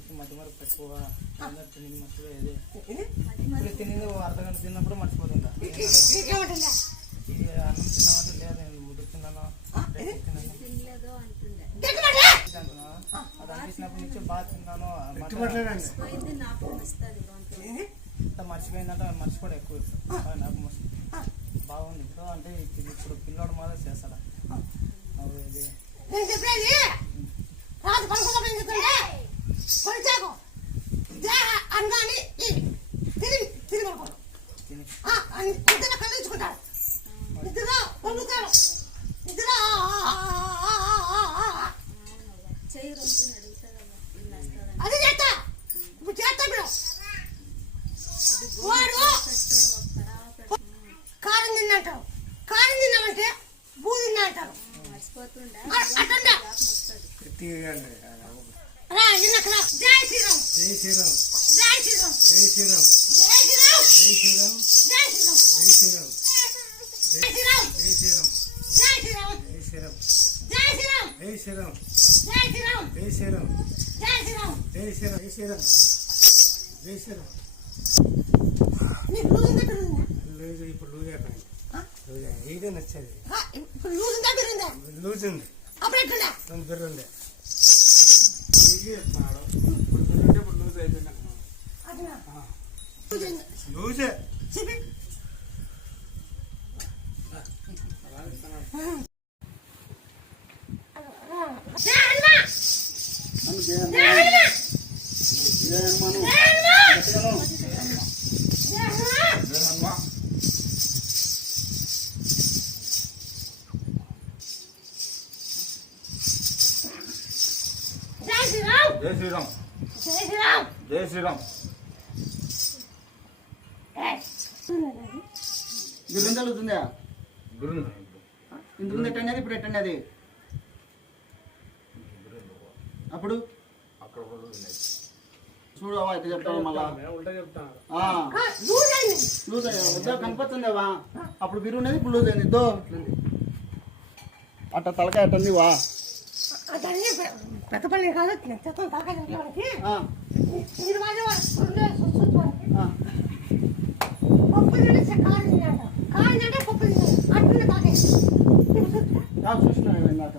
ఇచ్చి మధ్య వరకు ఎక్కువ తిని మర్చిపోయేది. ఇప్పుడు తినేది అర్ధగంట తిన్నప్పుడు మర్చిపోతుందా? అన్నం తిన్నామంటే లేదు నేను ముద్దు తిన్నాను అది అనిపించినప్పటి నుంచి బాగా తిన్నాను మర్చిపోయిందంటే మర్చిపోవడం ఎక్కువ నాకు బాగుంది. ఇప్పుడు అంటే ఇప్పుడు పిల్లోడు మాత్రం చేస్తాడా ఇది కారం తిన్నంటారు. కారం తిన్నామంటే బూ తిన్నా అంటారు. జై శ్రీరామ్ జై శ్రీరామ్ జై శ్రీరామ్ జై శ్రీరామ్ జై శ్రీరామ్ జై శ్రీరామ్ జై శ్రీరామ్ జై శ్రీరామ్ జై శ్రీరామ్ జై శ్రీరామ్ జై శ్రీరామ్ జై శ్రీరామ్ జై శ్రీరామ్ జై శ్రీరామ్ జై శ్రీరామ్ జై శ్రీరామ్ జై శ్రీరామ్ జై శ్రీరామ్ జై శ్రీరామ్. నీకు లూజ్ ఉందా పెరుగుందా? లూజ్ ఇప్పుడు లూజ్ అయిపోయింది. ఇదే నచ్చేది. ఇప్పుడు లూజ్ ఉందా పెరుగుందా? లూజ్ ఉంది. అప్పుడు ఎట్లుందా? పెరుగుండే ఇప్పుడు లూజ్ అయిపోయింది. లూజే చెప్పి జై శ్రీరామ్ జై శ్రీరామ్ జై శ్రీరామ్ జై శ్రీరామ్. గురించి అవుతుందా? ఇంతకుముందు ఎట్టనేది ఇప్పుడు ఎట్టనేది? అప్పుడు చూడవా ఇట్లా చెప్తావు మళ్ళా లూజ్ అయ్యా కనిపిస్తుందేవా? అప్పుడు బిరున్నది ఇప్పుడు లూజ్ అయింది. దో అట్ట తలకాయ అట్టుంది వా పెద్ద పని కాదు తలకాయ పప్పు తినేసి కారం తిన్నాడు. కారం తింటే పప్పు తిన్నాడు. అట్లా తాగే చూస్తున్నాను ఇందాక.